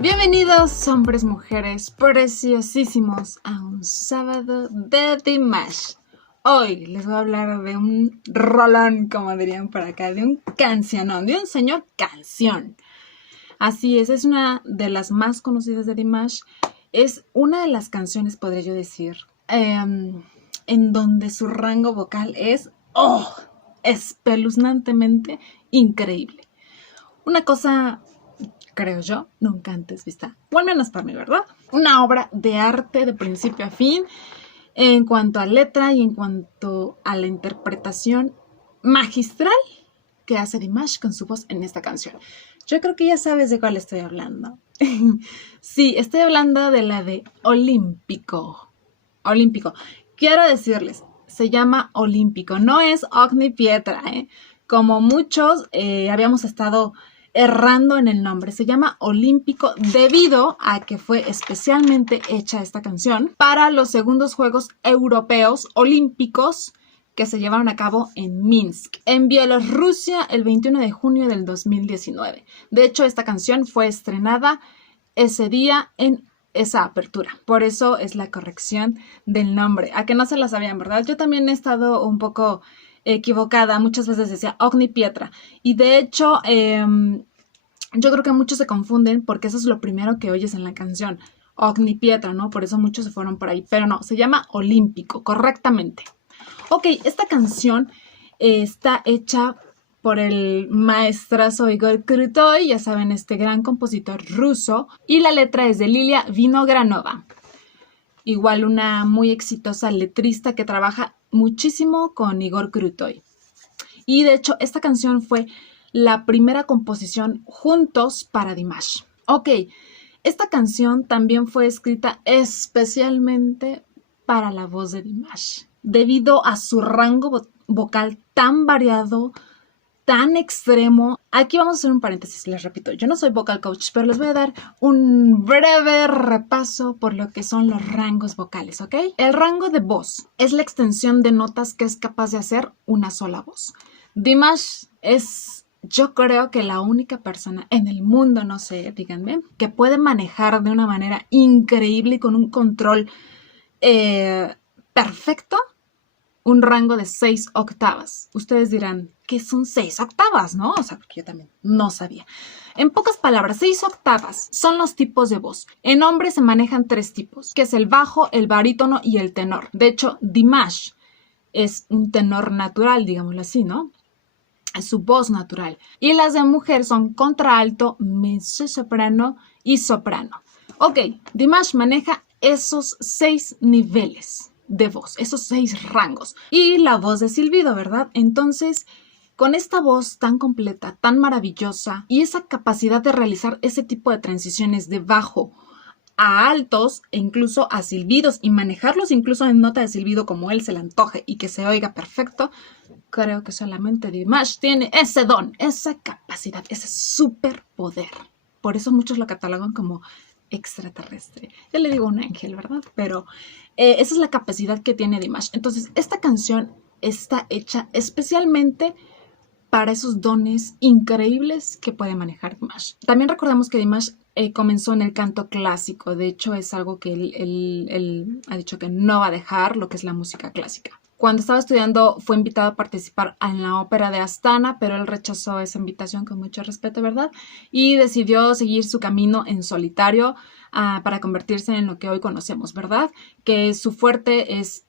Bienvenidos, hombres, mujeres, preciosísimos, a un sábado de Dimash. Hoy les voy a hablar de un rolón, como dirían por acá, de un cancionón, de un señor canción. Así es una de las más conocidas de Dimash. Es una de las canciones, podría yo decir, en donde su rango vocal es espeluznantemente increíble. Una cosa, creo yo, nunca antes vista, o al menos para mí, ¿verdad? Una obra de arte de principio a fin, en cuanto a letra y en cuanto a la interpretación magistral que hace Dimash con su voz en esta canción. Yo creo que ya sabes de cuál estoy hablando. Sí, estoy hablando de la de Olímpico. Olímpico. Quiero decirles, se llama Olímpico, no es Ogni Pietra, Como muchos habíamos estado errando en el nombre. Se llama Olímpico debido a que fue especialmente hecha esta canción para los segundos Juegos Europeos Olímpicos que se llevaron a cabo en Minsk, en Bielorrusia, el 21 de junio del 2019. De hecho, esta canción fue estrenada ese día en esa apertura. Por eso es la corrección del nombre. A que no se la sabían, ¿verdad? Yo también he estado un poco equivocada. Muchas veces decía Ogni Pietra. Y de hecho, yo creo que muchos se confunden porque eso es lo primero que oyes en la canción. Ogni Pietra, ¿no? Por eso muchos se fueron por ahí. Pero no, se llama Olímpico, correctamente. Ok, esta canción está hecha por el maestrazo Igor Krutoy, ya saben, este gran compositor ruso, y la letra es de Lilia Vinogradova. Igual una muy exitosa letrista que trabaja muchísimo con Igor Krutoy. Y de hecho, esta canción fue la primera composición juntos para Dimash. Ok, esta canción también fue escrita especialmente para la voz de Dimash, debido a su rango vocal tan variado, tan extremo. Aquí vamos a hacer un paréntesis, les repito, yo no soy vocal coach, pero les voy a dar un breve repaso por lo que son los rangos vocales, ¿ok? El rango de voz es la extensión de notas que es capaz de hacer una sola voz. Dimash es, yo creo que la única persona en el mundo, no sé, díganme, que puede manejar de una manera increíble y con un control perfecto un rango de 6 octavas. Ustedes dirán, ¿qué son 6 octavas? ¿No? O sea, porque yo también no sabía. En pocas palabras, 6 octavas son los tipos de voz. En hombres se manejan 3 tipos, que es el bajo, el barítono y el tenor. De hecho, Dimash es un tenor natural, digámoslo así, ¿no? Es su voz natural. Y las de mujer son contralto, mezzosoprano y soprano. Ok, Dimash maneja esos 6 niveles de voz, esos 6 rangos. Y la voz de silbido, ¿verdad? Entonces, con esta voz tan completa, tan maravillosa y esa capacidad de realizar ese tipo de transiciones de bajo a altos e incluso a silbidos y manejarlos incluso en nota de silbido como él se le antoje y que se oiga perfecto, creo que solamente Dimash tiene ese don, esa capacidad, ese superpoder. Por eso muchos lo catalogan como extraterrestre. Yo le digo un ángel, ¿verdad? Pero esa es la capacidad que tiene Dimash. Entonces, esta canción está hecha especialmente para esos dones increíbles que puede manejar Dimash. También recordemos que Dimash comenzó en el canto clásico. De hecho, es algo que él ha dicho que no va a dejar, lo que es la música clásica. Cuando estaba estudiando fue invitado a participar en la ópera de Astana, pero él rechazó esa invitación con mucho respeto, ¿verdad? Y decidió seguir su camino en solitario para convertirse en lo que hoy conocemos, ¿verdad? Que su fuerte es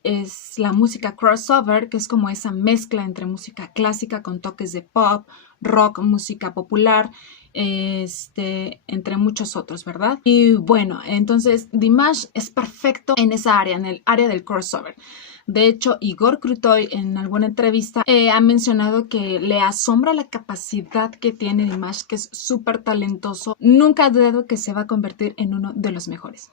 la música crossover, que es como esa mezcla entre música clásica con toques de pop, rock, música popular, entre muchos otros, ¿verdad? Y bueno, entonces Dimash es perfecto en esa área, en el área del crossover. De hecho, Igor Krutoy en alguna entrevista ha mencionado que le asombra la capacidad que tiene Dimash, que es súper talentoso. Nunca ha dudado que se va a convertir en uno de los mejores.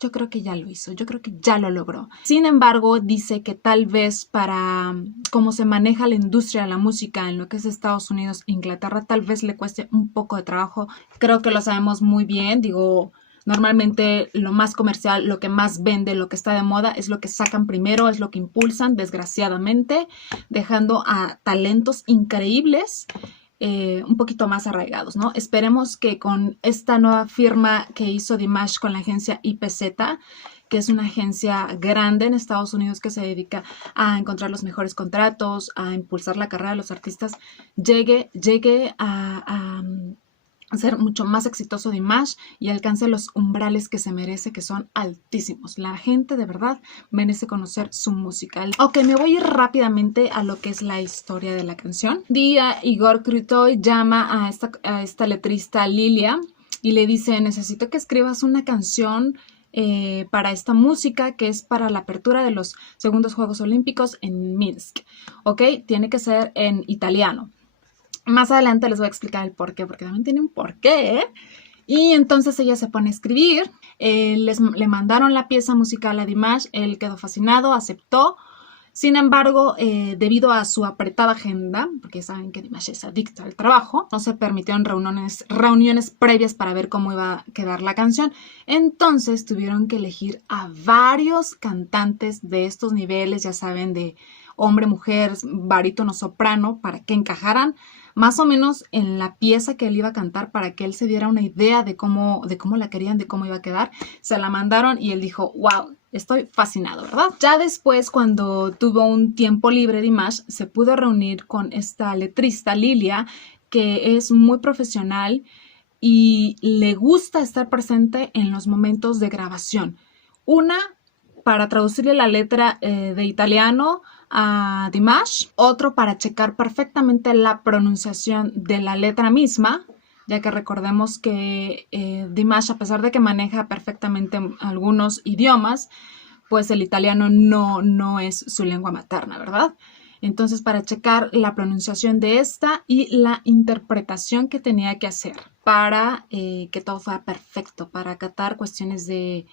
Yo creo que ya lo hizo, yo creo que ya lo logró. Sin embargo, dice que tal vez para cómo se maneja la industria de la música en lo que es Estados Unidos e Inglaterra, tal vez le cueste un poco de trabajo. Creo que lo sabemos muy bien, digo, normalmente lo más comercial, lo que más vende, lo que está de moda es lo que sacan primero, es lo que impulsan, desgraciadamente, dejando a talentos increíbles un poquito más arraigados, ¿no? Esperemos que con esta nueva firma que hizo Dimash con la agencia IPZ, que es una agencia grande en Estados Unidos que se dedica a encontrar los mejores contratos, a impulsar la carrera de los artistas, llegue a ser mucho más exitoso Dimash y alcance los umbrales que se merece, que son altísimos. La gente de verdad merece conocer su música. Ok, me voy a ir rápidamente a lo que es la historia de la canción. Día Igor Krutoy llama a esta letrista Lilia y le dice: necesito que escribas una canción para esta música que es para la apertura de los segundos Juegos Olímpicos en Minsk. Ok, tiene que ser en italiano. Más adelante les voy a explicar el porqué, porque también tiene un porqué, ¿eh? Y entonces ella se pone a escribir, le mandaron la pieza musical a Dimash, él quedó fascinado, aceptó. Sin embargo, debido a su apretada agenda, porque saben que Dimash es adicto al trabajo, no se permitieron reuniones previas para ver cómo iba a quedar la canción. Entonces tuvieron que elegir a varios cantantes de estos niveles, ya saben, de hombre, mujer, barítono, soprano, para que encajaran más o menos en la pieza que él iba a cantar, para que él se diera una idea de cómo la querían, de cómo iba a quedar. Se la mandaron y él dijo: wow, estoy fascinado, ¿verdad? Ya después, cuando tuvo un tiempo libre, Dimash se pudo reunir con esta letrista Lilia, que es muy profesional y le gusta estar presente en los momentos de grabación. Una, para traducirle la letra de italiano a Dimash, otro para checar perfectamente la pronunciación de la letra misma, ya que recordemos que Dimash, a pesar de que maneja perfectamente algunos idiomas, pues el italiano no es su lengua materna, ¿verdad? Entonces, para checar la pronunciación de esta y la interpretación que tenía que hacer para que todo fuera perfecto, para acatar cuestiones de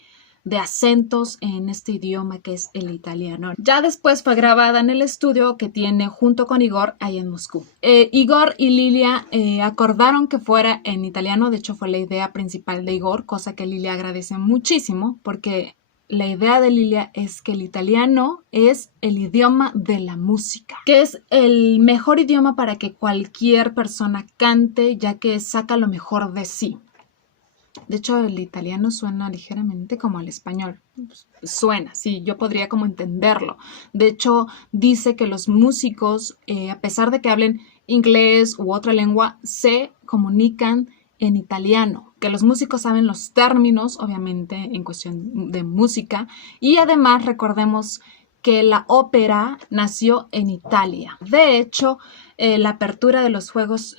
acentos en este idioma que es el italiano. Ya después fue grabada en el estudio que tiene junto con Igor ahí en Moscú. Igor y Lilia acordaron que fuera en italiano. De hecho, fue la idea principal de Igor, cosa que Lilia agradece muchísimo, porque la idea de Lilia es que el italiano es el idioma de la música, que es el mejor idioma para que cualquier persona cante, ya que saca lo mejor de sí. De hecho, el italiano suena ligeramente como al español. Suena, sí, yo podría como entenderlo. De hecho, dice que los músicos, a pesar de que hablen inglés u otra lengua, se comunican en italiano. Que los músicos saben los términos, obviamente, en cuestión de música. Y además, recordemos que la ópera nació en Italia. De hecho, la apertura de los Juegos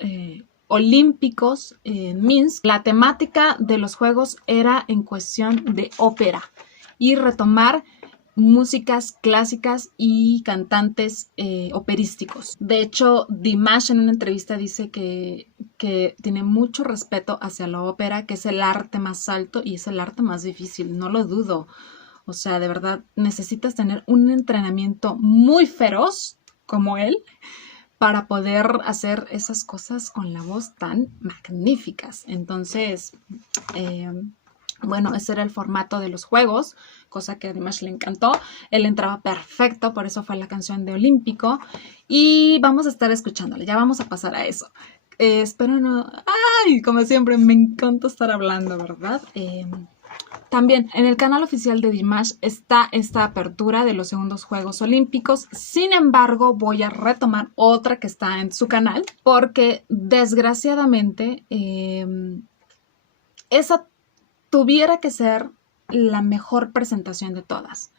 Olímpicos en Minsk, la temática de los juegos era en cuestión de ópera y retomar músicas clásicas y cantantes operísticos. De hecho, Dimash en una entrevista dice que tiene mucho respeto hacia la ópera, que es el arte más alto y es el arte más difícil, no lo dudo. O sea, de verdad, necesitas tener un entrenamiento muy feroz como él para poder hacer esas cosas con la voz tan magníficas. Entonces, bueno, ese era el formato de los juegos, cosa que a Dimash le encantó. Él entraba perfecto, por eso fue la canción de Olímpico. Y vamos a estar escuchándole, ya vamos a pasar a eso. Espero no... ¡Ay! Como siempre, me encanta estar hablando, ¿verdad? También en el canal oficial de Dimash está esta apertura de los segundos Juegos Olímpicos. Sin embargo, voy a retomar otra que está en su canal porque desgraciadamente esa tuviera que ser la mejor presentación de todas.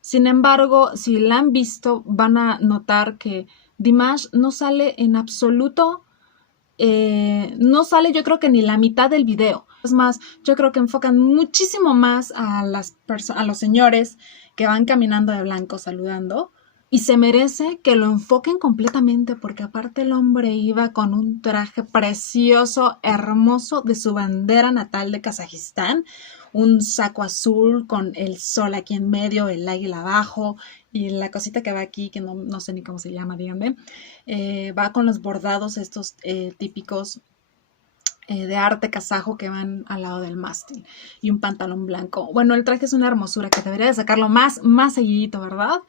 Sin embargo, si la han visto, van a notar que Dimash no sale en absoluto. No sale, yo creo que ni la mitad del video. Es más, yo creo que enfocan muchísimo más a los señores que van caminando de blanco saludando, y se merece que lo enfoquen completamente, porque aparte el hombre iba con un traje precioso, hermoso, de su bandera natal de Kazajistán, un saco azul con el sol aquí en medio, el águila abajo y la cosita que va aquí, que no sé ni cómo se llama, díganme. Va con los bordados estos típicos de arte kazajo que van al lado del mástil y un pantalón blanco. Bueno, el traje es una hermosura que debería de sacarlo más seguidito, ¿verdad?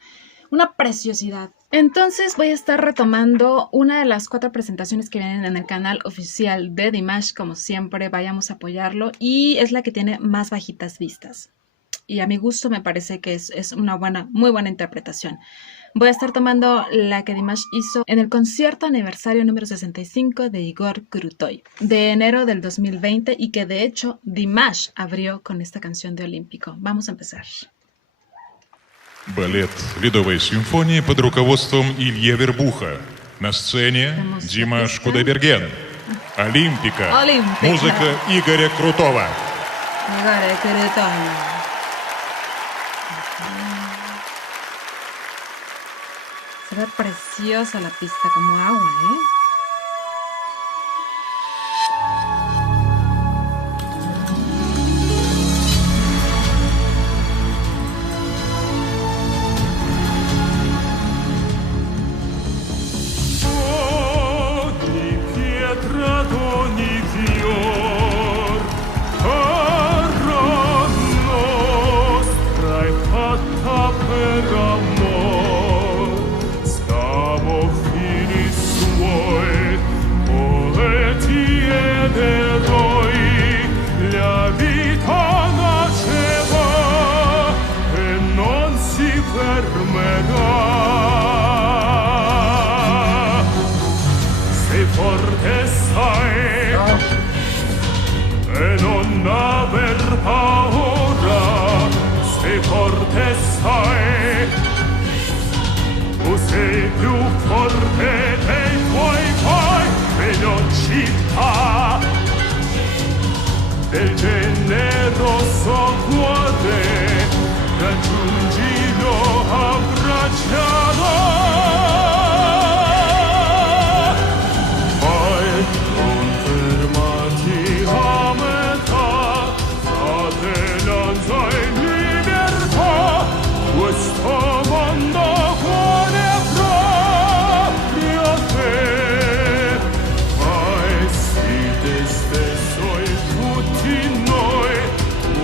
Una preciosidad. Entonces voy a estar retomando una de las 4 presentaciones que vienen en el canal oficial de Dimash. Como siempre, vayamos a apoyarlo. Y es la que tiene más bajitas vistas. Y a mi gusto me parece que es una muy buena interpretación. Voy a estar tomando la que Dimash hizo en el concierto aniversario número 65 de Igor Krutoy, de enero del 2020, y que de hecho Dimash abrió con esta canción de Olímpico. Vamos a empezar. Балет «Ледовая симфония» под руководством Ильи Вербуха. На сцене Димаш Кудайберген. Олимпика. Музыка Игоря Крутого. Игоря Крутого. Se ve preciosa la pista, como agua, ¿eh? Del generoso cuore raggiungilo abbracciato, poi confermati a metà, fratellanza e libertà, questo mondo cuore proprio a te, fai sì te stesso e tutti noi, tu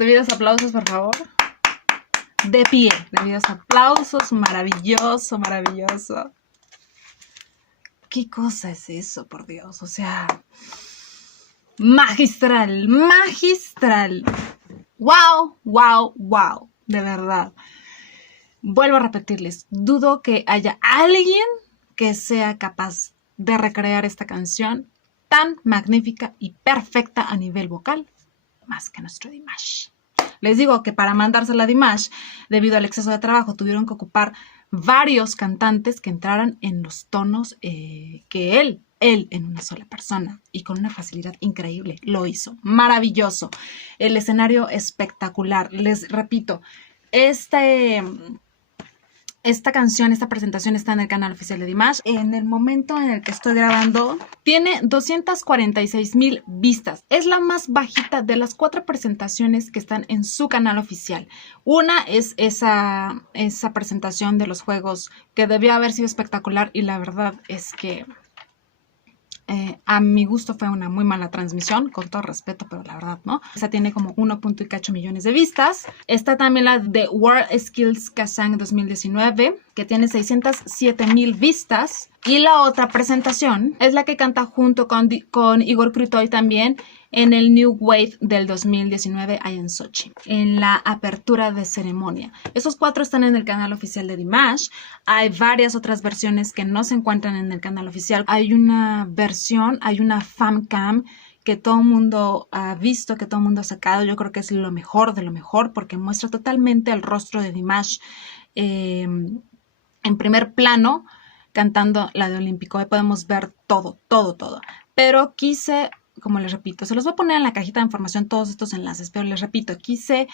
Debidos aplausos, por favor. De pie. Debidos aplausos. Maravilloso, maravilloso. ¿Qué cosa es eso, por Dios? O sea, magistral, magistral. Wow, wow, wow. De verdad. Vuelvo a repetirles, dudo que haya alguien que sea capaz de recrear esta canción tan magnífica y perfecta a nivel vocal, más que nuestro Dimash. Les digo que para mandársela a Dimash, debido al exceso de trabajo, tuvieron que ocupar varios cantantes que entraran en los tonos que él en una sola persona y con una facilidad increíble. Lo hizo. Maravilloso. El escenario espectacular. Les repito, esta canción, esta presentación está en el canal oficial de Dimash. En el momento en el que estoy grabando, tiene 246,000 vistas. Es la más bajita de las 4 presentaciones que están en su canal oficial. Una es esa presentación de los juegos que debió haber sido espectacular y la verdad es que a mi gusto fue una muy mala transmisión, con todo respeto, pero la verdad no. Esa tiene como 1.8 millones de vistas. Está también la de World Skills Kazan 2019, que tiene 607,000 vistas. Y la otra presentación es la que canta junto con Igor Krutoy también en el New Wave del 2019 ahí en Sochi, en la apertura de ceremonia. Esos 4 están en el canal oficial de Dimash. Hay varias otras versiones que no se encuentran en el canal oficial. Hay una versión, hay una FamCam que todo el mundo ha visto, que todo el mundo ha sacado. Yo creo que es lo mejor de lo mejor porque muestra totalmente el rostro de Dimash en primer plano, cantando la de Olímpico. Ahí podemos ver todo. Pero quise, como les repito, se los voy a poner en la cajita de información todos estos enlaces, pero les repito, quise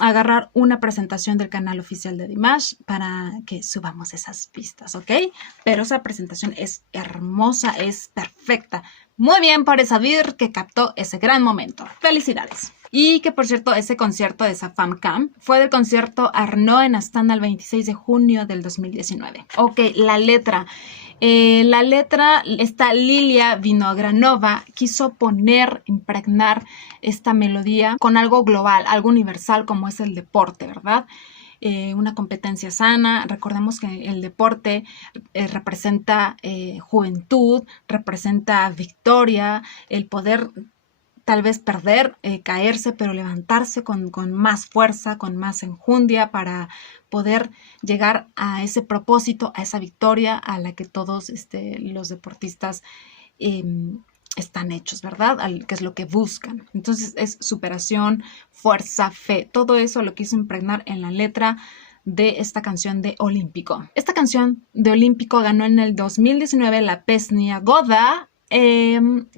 agarrar una presentación del canal oficial de Dimash para que subamos esas pistas, ¿ok? Pero esa presentación es hermosa, es perfecta. Muy bien por Sabir que captó ese gran momento. ¡Felicidades! Y que, por cierto, ese concierto de esa FamCam fue del concierto Arnaud en Astana el 26 de junio del 2019. Ok, la letra. Esta Lilia Vinogranova quiso impregnar esta melodía con algo global, algo universal como es el deporte, ¿verdad? Una competencia sana. Recordemos que el deporte representa juventud, representa victoria, el poder tal vez perder, caerse, pero levantarse con más fuerza, con más enjundia para poder llegar a ese propósito, a esa victoria a la que todos los deportistas están hechos, ¿verdad? Que es lo que buscan. Entonces es superación, fuerza, fe. Todo eso lo quiso impregnar en la letra de esta canción de Olímpico. Esta canción de Olímpico ganó en el 2019 la Pesnia Goda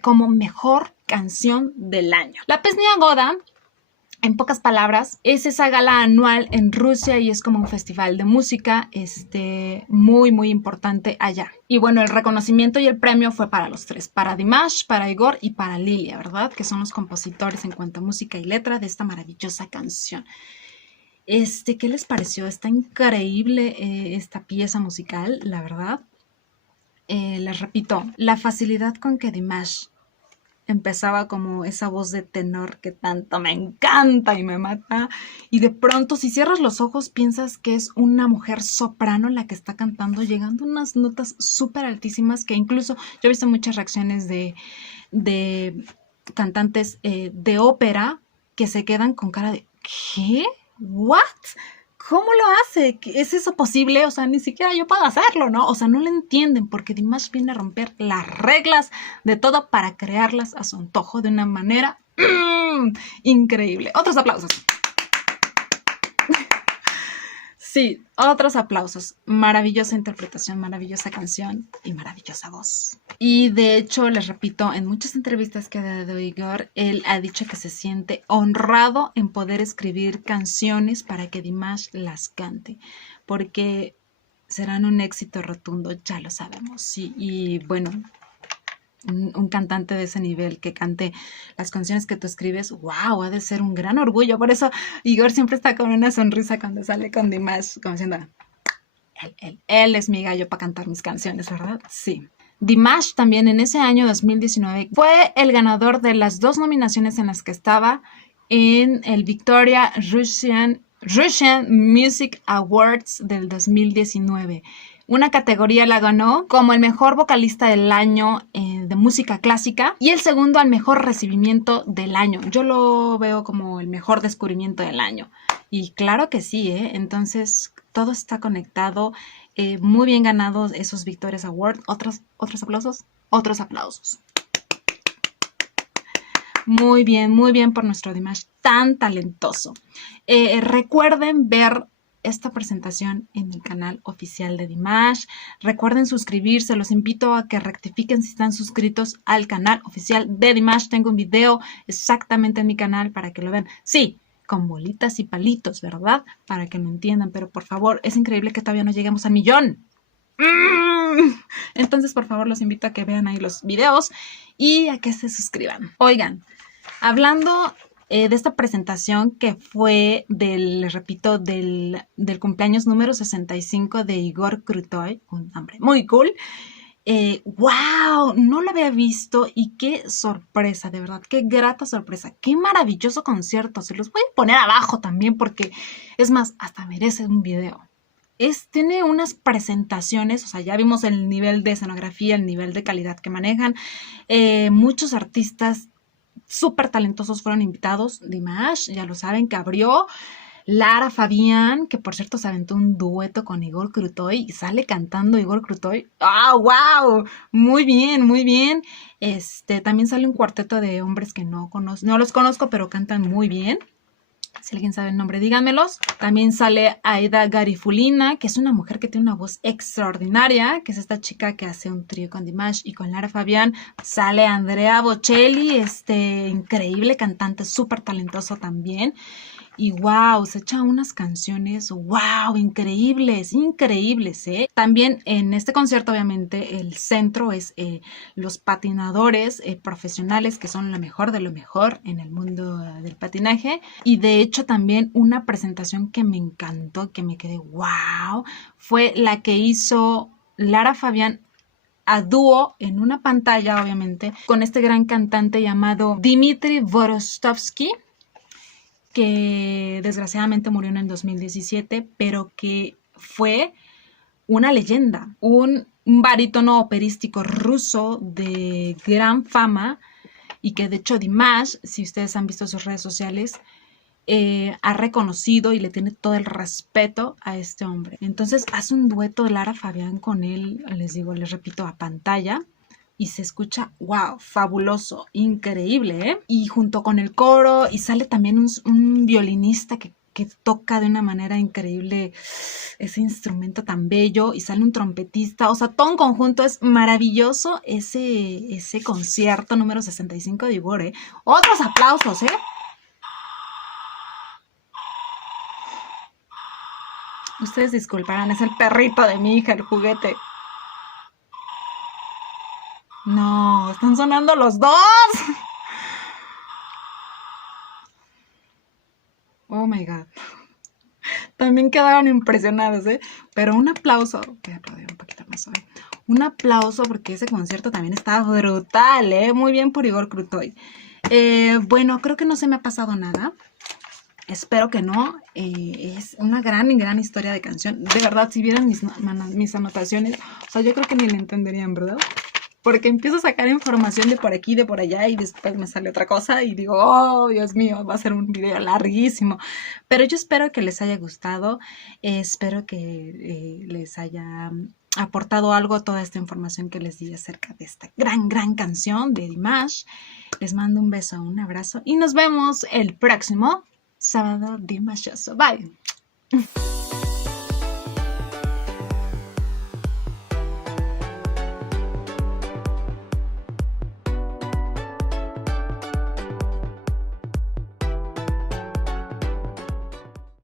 como mejor canción del año. La Pesnia Goda, en pocas palabras, es esa gala anual en Rusia y es como un festival de música muy, muy importante allá. Y bueno, el reconocimiento y el premio fue para los 3, para Dimash, para Igor y para Lilia, ¿verdad? Que son los compositores en cuanto a música y letra de esta maravillosa canción. ¿Qué les pareció? Está increíble esta pieza musical, la verdad. Les repito, la facilidad con que Dimash empezaba como esa voz de tenor que tanto me encanta y me mata, y de pronto si cierras los ojos piensas que es una mujer soprano la que está cantando, llegando a unas notas súper altísimas que incluso yo he visto muchas reacciones de cantantes de ópera que se quedan con cara de ¿qué? ¿What? ¿Cómo lo hace? ¿Es eso posible? O sea, ni siquiera yo puedo hacerlo, ¿no? O sea, no lo entienden porque Dimash viene a romper las reglas de todo para crearlas a su antojo de una manera increíble. Otros aplausos. Sí, otros aplausos. Maravillosa interpretación, maravillosa canción y maravillosa voz. Y de hecho, les repito, en muchas entrevistas que ha dado Igor, él ha dicho que se siente honrado en poder escribir canciones para que Dimash las cante, porque serán un éxito rotundo, ya lo sabemos. Y bueno, un cantante de ese nivel que cante las canciones que tú escribes, wow, ha de ser un gran orgullo. Por eso Igor siempre está con una sonrisa cuando sale con Dimash, como diciendo, él es mi gallo para cantar mis canciones, ¿verdad? Sí. Dimash también en ese año 2019 fue el ganador de las 2 nominaciones en las que estaba en el Victoria Russian Music Awards del 2019. Una categoría la ganó como el mejor vocalista del año de música clásica y el segundo al mejor recibimiento del año. Yo lo veo como el mejor descubrimiento del año. Y claro que sí, entonces todo está conectado. Muy bien ganados esos Victoria's Awards. ¿Otros aplausos? Otros aplausos. Muy bien por nuestro Dimash tan talentoso. Recuerden ver esta presentación en el canal oficial de Dimash. Recuerden suscribirse. Los invito a que rectifiquen si están suscritos al canal oficial de Dimash. Tengo un video exactamente en mi canal para que lo vean. Sí, con bolitas y palitos, ¿verdad? Para que lo entiendan. Pero por favor, es increíble que todavía no lleguemos al 1,000,000. Entonces, por favor, los invito a que vean ahí los videos y a que se suscriban. Oigan, hablando de esta presentación que fue les repito, del cumpleaños número 65 de Igor Krutoy, un hombre muy cool. ¡Wow! No lo había visto y qué sorpresa, de verdad, qué grata sorpresa, qué maravilloso concierto. Se los voy a poner abajo también porque, es más, hasta merece un video. Tiene unas presentaciones, o sea, ya vimos el nivel de escenografía, el nivel de calidad que manejan. Muchos artistas súper talentosos fueron invitados. Dimash, ya lo saben, que abrió. Lara Fabián, que por cierto se aventó un dueto con Igor Krutoy y sale cantando Igor Krutoy. ¡Ah, wow! Muy bien, muy bien. También sale un cuarteto de hombres que no los conozco, pero cantan muy bien. Si alguien sabe el nombre, díganmelos. También sale Aida Garifulina, que es una mujer que tiene una voz extraordinaria, que es esta chica que hace un trío con Dimash y con Lara Fabián. Sale Andrea Bocelli, increíble cantante, súper talentoso también. Y wow, se echa unas canciones, wow, increíbles, También en este concierto, obviamente, el centro es los patinadores profesionales, que son lo mejor de lo mejor en el mundo del patinaje. Y de hecho también una presentación que me encantó, que me quedé wow, fue la que hizo Lara Fabián a dúo en una pantalla, obviamente, con este gran cantante llamado Dmitry Vorostovsky, que desgraciadamente murió en el 2017, pero que fue una leyenda, un barítono operístico ruso de gran fama y que de hecho Dimash, si ustedes han visto sus redes sociales, ha reconocido y le tiene todo el respeto a este hombre. Entonces hace un dueto de Lara Fabián con él, les repito, a pantalla. Y se escucha, wow, fabuloso, increíble, Y junto con el coro, y sale también un violinista que toca de una manera increíble ese instrumento tan bello, y sale un trompetista, o sea, todo en conjunto es maravilloso ese concierto número 65 de Igor, Otros aplausos, Ustedes disculparán, es el perrito de mi hija, el juguete. No, están sonando los dos. Oh my God. También quedaron impresionados, Pero un aplauso. Voy a aplaudir un poquito más hoy. Un aplauso porque ese concierto también estaba brutal, Muy bien por Igor Krutoy. Bueno, creo que no se me ha pasado nada. Espero que no. Es una gran historia de canción. De verdad, si vieran mis anotaciones, o sea, yo creo que ni le entenderían, ¿verdad? Porque empiezo a sacar información de por aquí, de por allá, y después me sale otra cosa y digo, oh, Dios mío, va a ser un video larguísimo. Pero yo espero que les haya gustado, espero que les haya aportado algo toda esta información que les di acerca de esta gran canción de Dimash. Les mando un beso, un abrazo y nos vemos el próximo sábado Dimashoso. Bye.